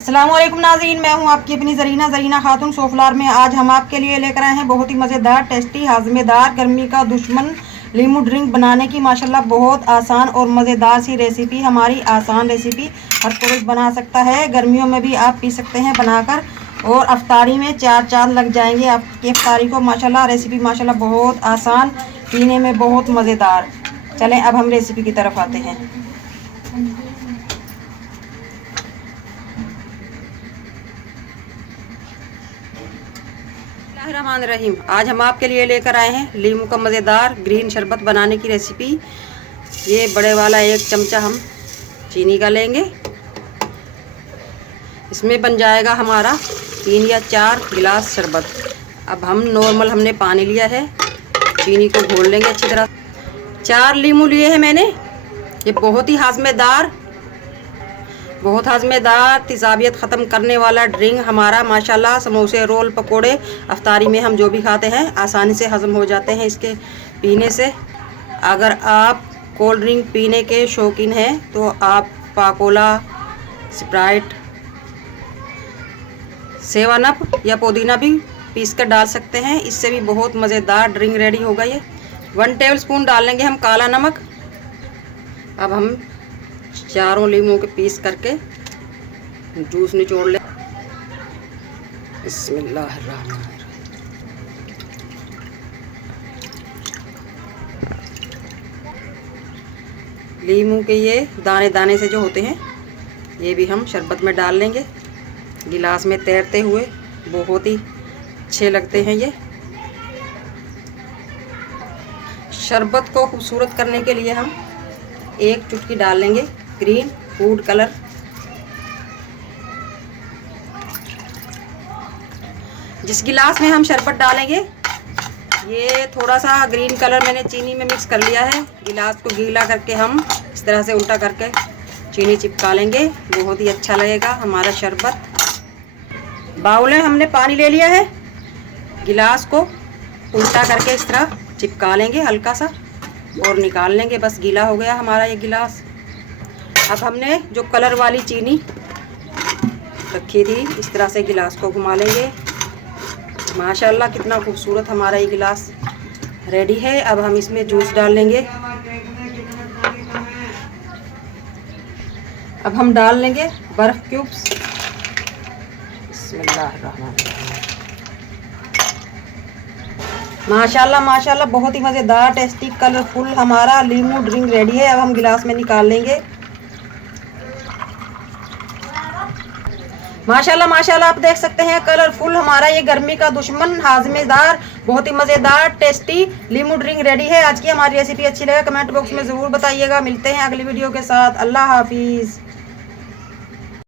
अस्सलामुअलैकुम नाज़रीन, मैं हूं आपकी अपनी ज़रीना खातून सोफलार में। आज हम आपके लिए लेकर आए हैं बहुत ही मज़ेदार, टेस्टी, हाज़मेदार, गर्मी का दुश्मन लीमू ड्रिंक बनाने की माशाल्लाह बहुत आसान और मज़ेदार सी रेसिपी। हमारी आसान रेसिपी हर कोई बना सकता है। गर्मियों में भी आप पी सकते हैं बनाकर, और अफ्तारी में चार चांद लग जाएंगे आपकी अफ्तारी को। माशाल्लाह रेसिपी माशाल्लाह बहुत आसान, पीने में बहुत मज़ेदार। चलें अब हम रेसिपी की तरफ आते हैं। रहीम, आज हम आपके लिए लेकर आए हैं लीमू का मज़ेदार ग्रीन शरबत बनाने की रेसिपी। ये बड़े वाला 1 चमचा हम चीनी का लेंगे। इसमें बन जाएगा हमारा 3 या 4 गिलास शरबत। अब हम नॉर्मल हमने पानी लिया है, चीनी को घोल लेंगे अच्छी तरह। 4 लीमू लिए हैं मैंने। ये बहुत हाज़मेदार तेज़ाबियत ख़त्म करने वाला ड्रिंक हमारा माशाल्लाह। समोसे, रोल, पकोड़े अफ्तारी में हम जो भी खाते हैं आसानी से हज़म हो जाते हैं इसके पीने से। अगर आप कोल्ड ड्रिंक पीने के शौकीन हैं तो आप पाकोला, स्प्राइट, 7 अप या पुदीना भी पीस कर डाल सकते हैं। इससे भी बहुत मज़ेदार ड्रिंक रेडी होगा ये। 1 टेबलस्पून डाल लेंगे हम काला नमक। अब हम चारों लीमू के पीस करके जूस निचोड़ ले। बिस्मिल्लाहिर्रहमानिर्रहीम। लीमू के ये दाने दाने से जो होते हैं ये भी हम शरबत में डाल लेंगे, गिलास में तैरते हुए। बहुत ही अच्छे लगते हैं ये। शरबत को खूबसूरत करने के लिए हम 1 चुटकी डाल लेंगे ग्रीन फूड कलर। जिस गिलास में हम शरबत डालेंगे ये थोड़ा सा ग्रीन कलर मैंने चीनी में मिक्स कर लिया है। गिलास को गीला करके हम इस तरह से उल्टा करके चीनी चिपका लेंगे। बहुत ही अच्छा लगेगा हमारा शरबत। बाउल में हमने पानी ले लिया है, गिलास को उल्टा करके इस तरह चिपका लेंगे हल्का सा और निकाल लेंगे। बस गीला हो गया हमारा ये गिलास। अब हमने जो कलर वाली चीनी रखी थी इस तरह से गिलास को घुमा लेंगे। माशाल्लाह कितना खूबसूरत हमारा ये गिलास रेडी है। अब हम इसमें जूस डाल लेंगे। अब हम डाल लेंगे बर्फ क्यूब्स। माशाल्लाह बहुत ही मज़ेदार, टेस्टी, कलरफुल हमारा लीमू ड्रिंक रेडी है। अब हम गिलास में निकाल लेंगे। माशाल्लाह आप देख सकते हैं कलरफुल हमारा ये गर्मी का दुश्मन, हाज़मेदार, बहुत ही मज़ेदार, टेस्टी लीमू ड्रिंक रेडी है। आज की हमारी रेसिपी अच्छी लगे कमेंट बॉक्स में ज़रूर बताइएगा। मिलते हैं अगली वीडियो के साथ। अल्लाह हाफिज़।